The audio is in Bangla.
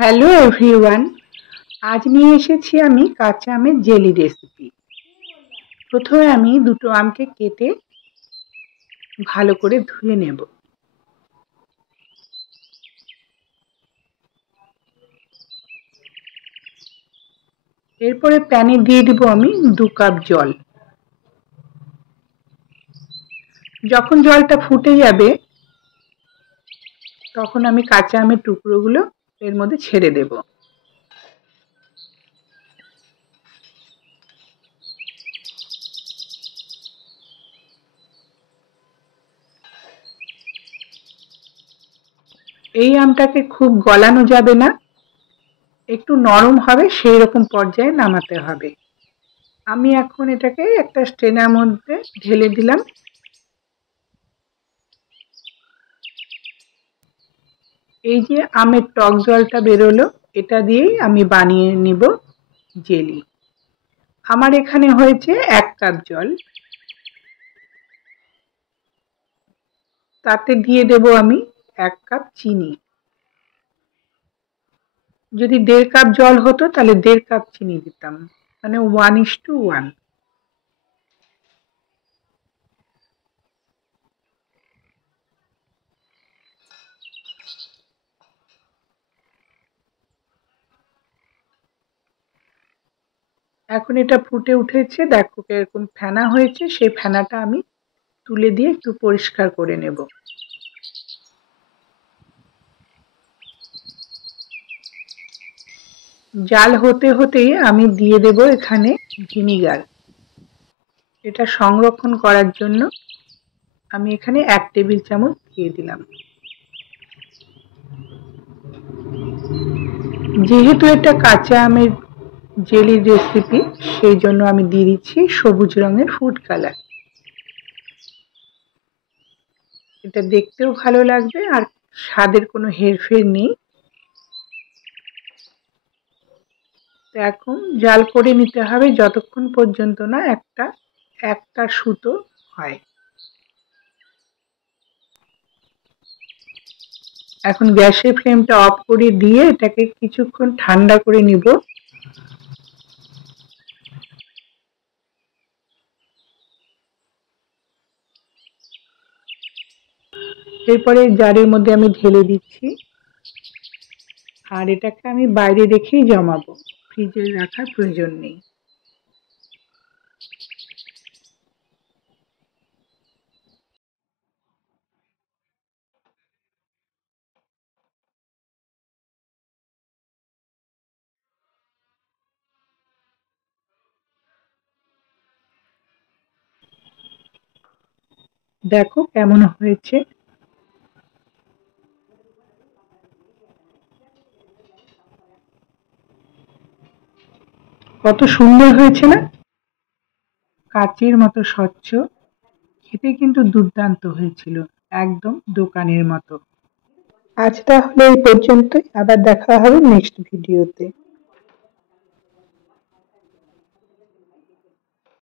হ্যালো এভরিওয়ান, আজ নিয়ে এসেছি আমি কাঁচা আমের জেলি রেসিপি। প্রথমে আমি দুটো আমকে কেটে ভালো করে ধুয়ে নেব। এরপরে প্যানে দিয়ে দেব আমি 2 কাপ জল। যখন জলটা ফুটে যাবে তখন আমি কাঁচা আমের টুকরোগুলো এর মধ্যে ছেড়ে দেব। এই আমটাকে খুব গলানো যাবে না, একটু নরম হবে সেই রকম পর্যায়ে নামাতে হবে। আমি এখন এটাকে একটা স্ট্রেনার মধ্যে ঢেলে দিলাম। এই যে আমের টক জলটা বেরোলো, এটা দিয়েই আমি বানিয়ে নিব জেলি। আমার এখানে হয়েছে 1 কাপ জল। তাতে দিয়ে দেব আমি 1 কাপ চিনি। যদি 1.5 কাপ জল হতো তাহলে 1.5 কাপ চিনি দিতাম, মানে 1:1। এখন এটা ফুটে উঠেছে, দেখো এরকম ফেনা হয়েছে। সেই ফেনাটা আমি তুলে দিয়ে একটু পরিষ্কার করে নেব। জাল হতে হতেই আমি দিয়ে দেব এখানে ভিনিগার। এটা সংরক্ষণ করার জন্য আমি এখানে 1 টেবিল চামচ দিয়ে দিলাম। যেহেতু এটা কাঁচা আমের জেলির রেসিপি, সেই জন্য আমি দিয়ে দিচ্ছি সবুজ রঙের ফুড কালার। এটা দেখতেও ভালো লাগবে আর স্বাদের কোনো হেরফের নেই। তো এখন জাল করে নিতে হবে যতক্ষণ পর্যন্ত না একটা সুতো হয়। এখন গ্যাসের ফ্লেমটা অফ করে দিয়ে এটাকে কিছুক্ষণ ঠান্ডা করে নিব। এরপরে জারের মধ্যে আমি ঢেলে দিচ্ছি, আর এটাকে আমি বাইরে রেখেই জমাবো, ফ্রিজে রাখার প্রয়োজন নেই। দেখো কেমন হয়েছে। কত সুন্দর হয়েছে না? কাচের মতো স্বচ্ছ, খেতে কিন্তু দুর্দান্ত হয়েছিল, একদম দোকানের মতো। আজ তাহলে এই পর্যন্তই, আবার দেখা হবে নেক্সট ভিডিওতে।